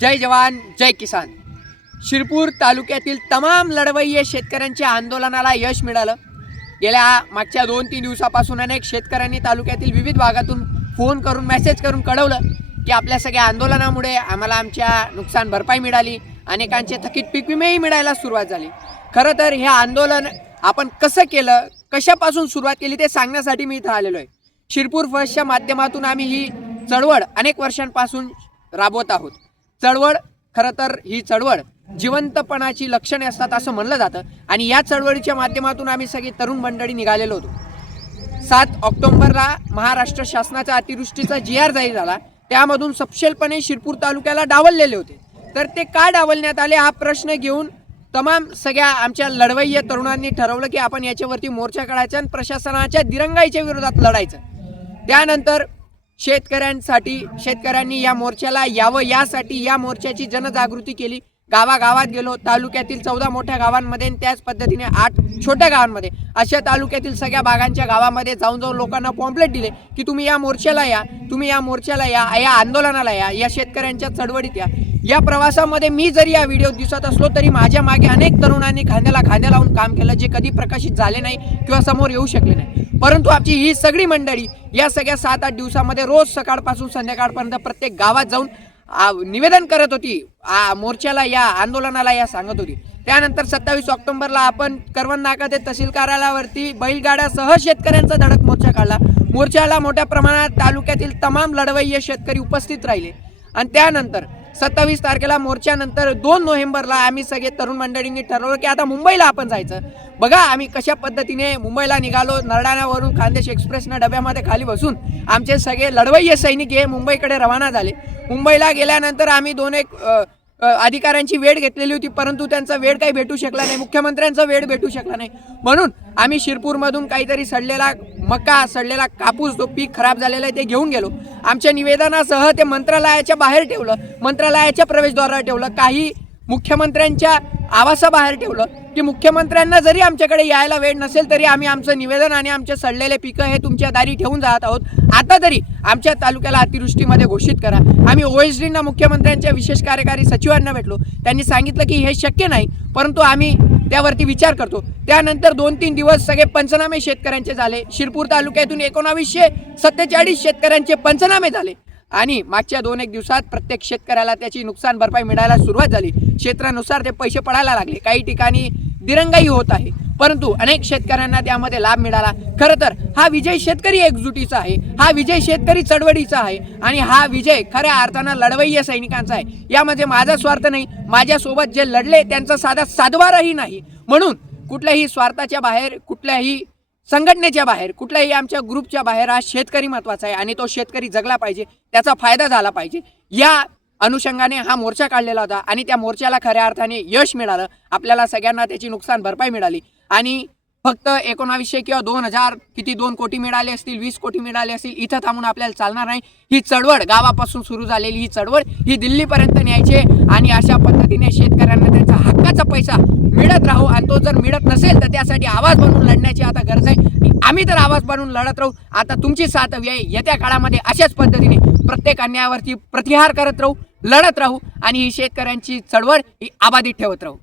जय जवान जय किसान। शिरपूर तालुक्यातील तमाम लढवय्ये शेतकऱ्यांच्या आंदोलनाला यश मिळालं। गेल्या मागच्या 2-3 दिवसापासून अनेक शेतकऱ्यांनी तालुक्यातील विविध भागातून फोन करून मेसेज करून कळवलं की आपल्या सगळ्या आंदोलनामुळे आम्हाला आमच्या नुकसान भरपाई मिळाली, अनेकांचे थकीत पीक विमेही मिळायला सुरुवात झाली। खरं तर हे आंदोलन आपण कसं केलं, कशापासून सुरुवात केली ते सांगण्यासाठी मी इथं आलेलो आहे। शिरपूर फर्स्टच्या माध्यमातून आम्ही ही चळवळ अनेक वर्षांपासून राबवत आहोत। चळवळ खरं तर ही चळवळ जिवंतपणाची लक्षणे असतात असं म्हणलं जातं आणि या चळवळीच्या माध्यमातून आम्ही सगळी तरुण मंडळी निघालेलो होतो। 7 ऑक्टोबरला महाराष्ट्र शासनाचा अतिवृष्टीचा GR जाहीर झाला, त्यामधून सपशेलपणे शिरपूर तालुक्याला डावललेले होते। तर ते का डावलण्यात आले हा प्रश्न घेऊन तमाम सगळ्या आमच्या लढवय्ये तरुणांनी ठरवलं की आपण याच्यावरती मोर्चा काढायचा आणि प्रशासनाच्या दिरंगाईच्या विरोधात लढायचं। त्यानंतर शेतकऱ्यांनी या मोर्चाला यावं यासाठी या मोर्चाची जनजागृती केली। गावागावात गेलो, तालुक्यातील 14 मोठ्या गावांमध्ये आणि त्याच पद्धतीने 8 छोट्या गावांमध्ये अशा तालुक्यातील सगळ्या भागांच्या गावामध्ये जाऊन लोकांना पॉम्पलेट दिले की तुम्ही या मोर्चाला या, तुम्ही या मोर्चाला या, या आंदोलनाला या शेतकऱ्यांच्या चळवळीत या। या प्रवासामध्ये मी जरी या व्हिडिओ दिसत असलो तरी माझ्या मागे अनेक तरुणांनी खांद्याला खांद्या लावून काम केलं, जे कधी प्रकाशित झाले नाही किंवा समोर येऊ शकले नाही। परंतु आमची ही सगळी मंडळी या सगळ्या 7-8 दिवसामध्ये रोज सकाळपासून संध्याकाळपर्यंत प्रत्येक गावात जाऊन निवेदन करत होती, मोर्चाला या, आंदोलनाला या सांगत होती। त्यानंतर 27 ऑक्टोबरला आपण करवंद नाका ते तहसील कार्यालयावरती बैलगाड्यासह शेतकऱ्यांचा धडक मोर्चा काढला। मोर्चाला मोठ्या प्रमाणात तालुक्यातील तमाम लढवय्ये शेतकरी उपस्थित राहिले आणि त्यानंतर 27 तारखेला मोर्चानंतर 2 नोव्हेंबरला आम्ही सगळे तरुण मंडळींनी ठरवलं की आता मुंबईला आपण जायचं। बघा आम्ही कशा पद्धतीने मुंबईला निघालो। नरडाण्यावरून खानदेश एक्सप्रेसनं डब्यामध्ये खाली बसून आमचे सगळे लढवय्ये सैनिक हे मुंबईकडे रवाना झाले। मुंबईला गेल्यानंतर आम्ही 2-1 अधिकाऱ्यांची वेळ घेतलेली होती, परंतु त्यांचा वेळ काही भेटू शकला नाही, मुख्यमंत्र्यांचा वेळ भेटू शकला नाही। म्हणून आम्ही शिरपूरमधून काहीतरी सडलेला मका, सडलेला कापूस, जो पीक खराब झालेला आहे ते घेऊन गेलो। आमच्या निवेदनासह ते मंत्रालयाच्या बाहेर ठेवलं, मंत्रालयाच्या प्रवेशद्वारावर ठेवलं, काही मुख्यमंत्र्यांच्या आवासाबाहेर ठेवलं की मुख्यमंत्र्यांना जरी आमच्याकडे यायला वेळ नसेल तरी आम्ही आमचं निवेदन आणि आमचे सडलेले पिकं हे तुमच्या दारी ठेवून जात आहोत। आता तरी आमच्या तालुक्याला अतिवृष्टीमध्ये घोषित करा। आम्ही OSDना, मुख्यमंत्र्यांच्या विशेष कार्यकारी सचिवांना भेटलो, त्यांनी सांगितलं की हे शक्य नाही, परंतु आम्ही त्यावरती विचार करतो। त्यानंतर 2-3 दिवस सगळे पंचनामे शेतकऱ्यांचे झाले। शिरपूर तालुक्यातून 1947 शेतकऱ्यांचे पंचनामे झाले आणि मागच्या 2-1 दिवसात प्रत्येक शेतकऱ्याला त्याची नुकसान भरपाई मिळायला सुरुवात झाली। क्षेत्रानुसार ते पैसे पडायला लागले, काही ठिकाणी दिरंगाई होत आहे, परंतु अनेक शेतकऱ्यांना त्यामध्ये लाभ मिळाला। खरं तर हा विजय शेतकरी एकजुटीचा आहे, हा विजय शेतकरी चळवळीचा आहे आणि हा विजय खऱ्या अर्थानं लढवय्ये सैनिकांचा आहे। यामध्ये माझा स्वार्थ नाही, माझ्यासोबत जे लढले त्यांचा साधा सातबाराही नाही। म्हणून कुठल्याही स्वार्थाच्या बाहेर, कुठल्याही संघटनेच्या बाहेर, कुठल्याही आमच्या ग्रुपच्या बाहेर हा शेतकरी महत्त्वाचा आहे आणि तो शेतकरी जगला पाहिजे, त्याचा फायदा झाला पाहिजे। या अनुषंगाने हा मोर्चा काढलेला होता आणि त्या मोर्चाला खऱ्या अर्थाने यश मिळालं। आपल्याला सगळ्यांना त्याची नुकसान भरपाई मिळाली आणि फक्त 1900 किंवा 2000 किती 2 कोटी मिळाले असतील, 20 कोटी मिळाले असतील, इथं थांबून आपल्याला चालणार नाही। ही चळवळ गावापासून सुरू झालेली ही चळवळ ही दिल्लीपर्यंत न्यायची आणि अशा पद्धतीने शेतकऱ्यांना त्यांचा हक्काचा पैसा मिळत राहू आणि तो जर मिळत नसेल तर त्यासाठी आवाज बनवून लढण्याची आता गरज आहे। आम्ही तर आवाज बनवून लढत राहू। आता तुमची साथ हवी आहे। येत्या काळामध्ये अशाच पद्धतीने प्रत्येक अन्यायावरती प्रतिहार करत राहू, लढत राहू आणि ही शेतकऱ्यांची चळवळ ही आबाधित ठेवत राहू।